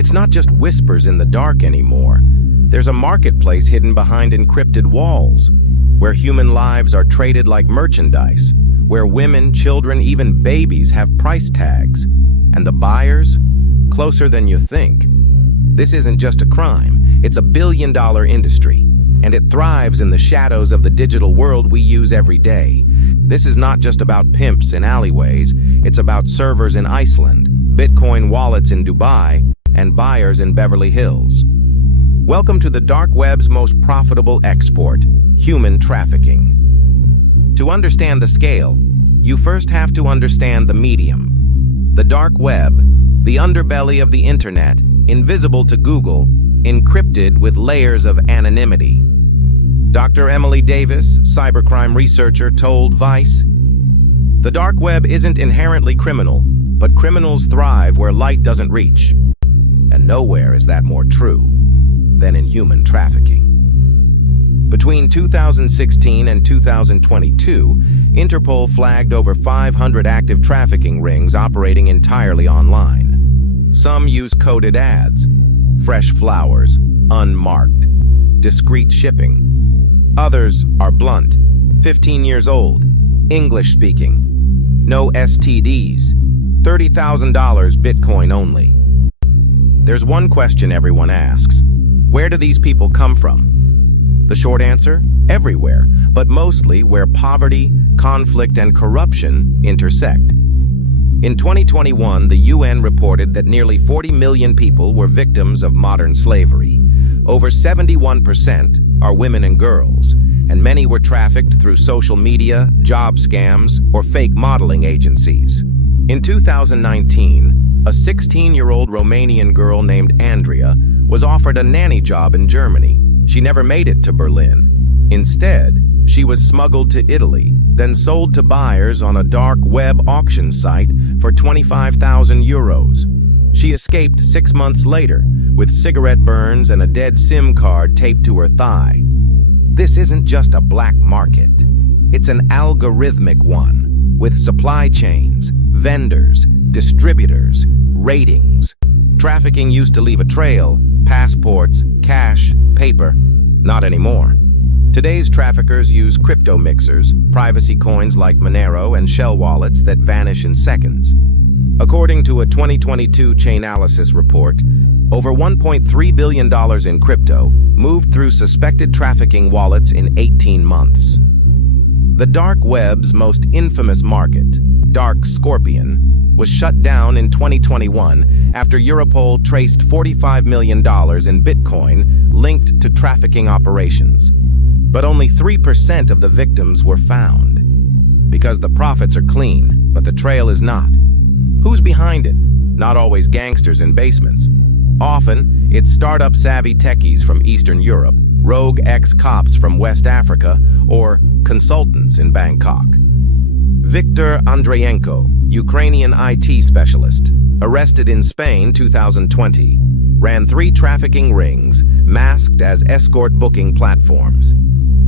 It's not just whispers in the dark anymore. There's a marketplace hidden behind encrypted walls, where human lives are traded like merchandise, where women, children, even babies have price tags. And the buyers? Closer than you think. This isn't just a crime, it's a billion-dollar industry, and it thrives in the shadows of the digital world we use every day. This is not just about pimps in alleyways, it's about servers in Iceland, Bitcoin wallets in Dubai, and buyers in Beverly Hills. Welcome to the dark web's most profitable export, human trafficking. To understand the scale, you first have to understand the medium. The dark web, the underbelly of the internet, invisible to Google, encrypted with layers of anonymity. Dr. Emily Davis, cybercrime researcher, told Vice, "The dark web isn't inherently criminal, but criminals thrive where light doesn't reach. And nowhere is that more true than in human trafficking." Between 2016 and 2022, Interpol flagged over 500 active trafficking rings operating entirely online. Some use coded ads, fresh flowers, unmarked, discreet shipping. Others are blunt, 15 years old, English-speaking, no STDs, $30,000 Bitcoin only. There's one question everyone asks: where do these people come from? The short answer? Everywhere, but mostly where poverty, conflict, and corruption intersect. In 2021, the UN reported that nearly 40 million people were victims of modern slavery. Over 71% are women and girls, and many were trafficked through social media, job scams, or fake modeling agencies. In 2019, a 16-year-old Romanian girl named Andrea was offered a nanny job in Germany. She never made it to Berlin. Instead, she was smuggled to Italy, then sold to buyers on a dark web auction site for 25,000 euros. She escaped 6 months later, with cigarette burns and a dead SIM card taped to her thigh. This isn't just a black market. It's an algorithmic one, with supply chains, vendors, distributors, ratings. Trafficking used to leave a trail: passports, cash, paper. Not anymore. Today's traffickers use crypto mixers, privacy coins like Monero, and shell wallets that vanish in seconds. According to a 2022 Chainalysis report, over $1.3 billion in crypto moved through suspected trafficking wallets in 18 months. The dark web's most infamous market, Dark Scorpion, was shut down in 2021 after Europol traced $45 million in Bitcoin linked to trafficking operations. But only 3% of the victims were found. Because the profits are clean, but the trail is not. Who's behind it? Not always gangsters in basements. Often, it's startup-savvy techies from Eastern Europe, rogue ex-cops from West Africa, or consultants in Bangkok. Viktor Andreyenko, Ukrainian IT specialist, arrested in Spain 2020, ran 3 trafficking rings masked as escort booking platforms.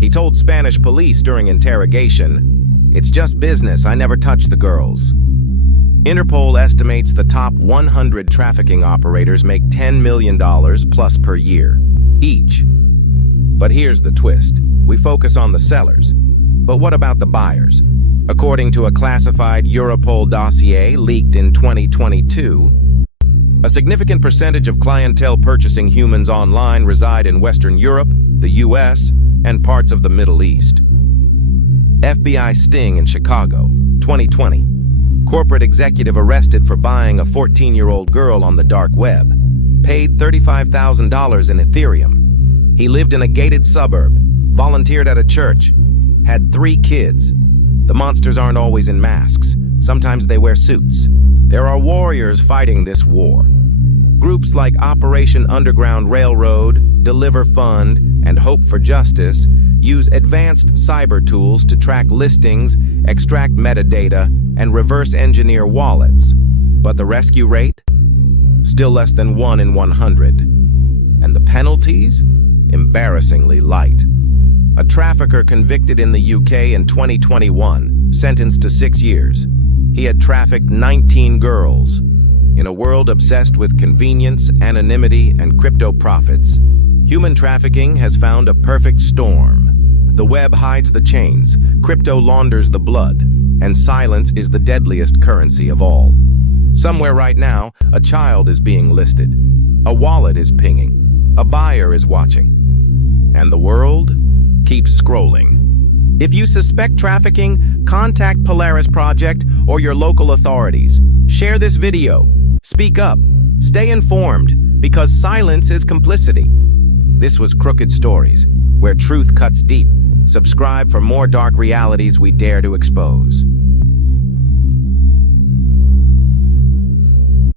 He told Spanish police during interrogation, "It's just business, I never touch the girls." Interpol estimates the top 100 trafficking operators make $10 million plus per year, each. But here's the twist. We focus on the sellers. But what about the buyers? According to a classified Europol dossier leaked in 2022, a significant percentage of clientele purchasing humans online reside in Western Europe, the US, and parts of the Middle East. FBI sting in Chicago, 2020. Corporate executive arrested for buying a 14-year-old girl on the dark web. Paid $35,000 in Ethereum. He lived in a gated suburb, volunteered at a church, had 3 kids. The monsters aren't always in masks. Sometimes they wear suits. There are warriors fighting this war. Groups like Operation Underground Railroad, Deliver Fund, and Hope for Justice use advanced cyber tools to track listings, extract metadata, and reverse engineer wallets. But the rescue rate? Still less than 1 in 100. And the penalties? Embarrassingly light. A trafficker convicted in the UK in 2021, sentenced to 6 years. He had trafficked 19 girls. In a world obsessed with convenience, anonymity, and crypto profits, human trafficking has found a perfect storm. The web hides the chains, crypto launders the blood, and silence is the deadliest currency of all. Somewhere right now, a child is being listed. A wallet is pinging. A buyer is watching. And the world keeps scrolling. If you suspect trafficking, contact Polaris Project or your local authorities. Share this video. Speak up. Stay informed, because silence is complicity. This was Crooked Stories, where truth cuts deep. Subscribe for more dark realities we dare to expose.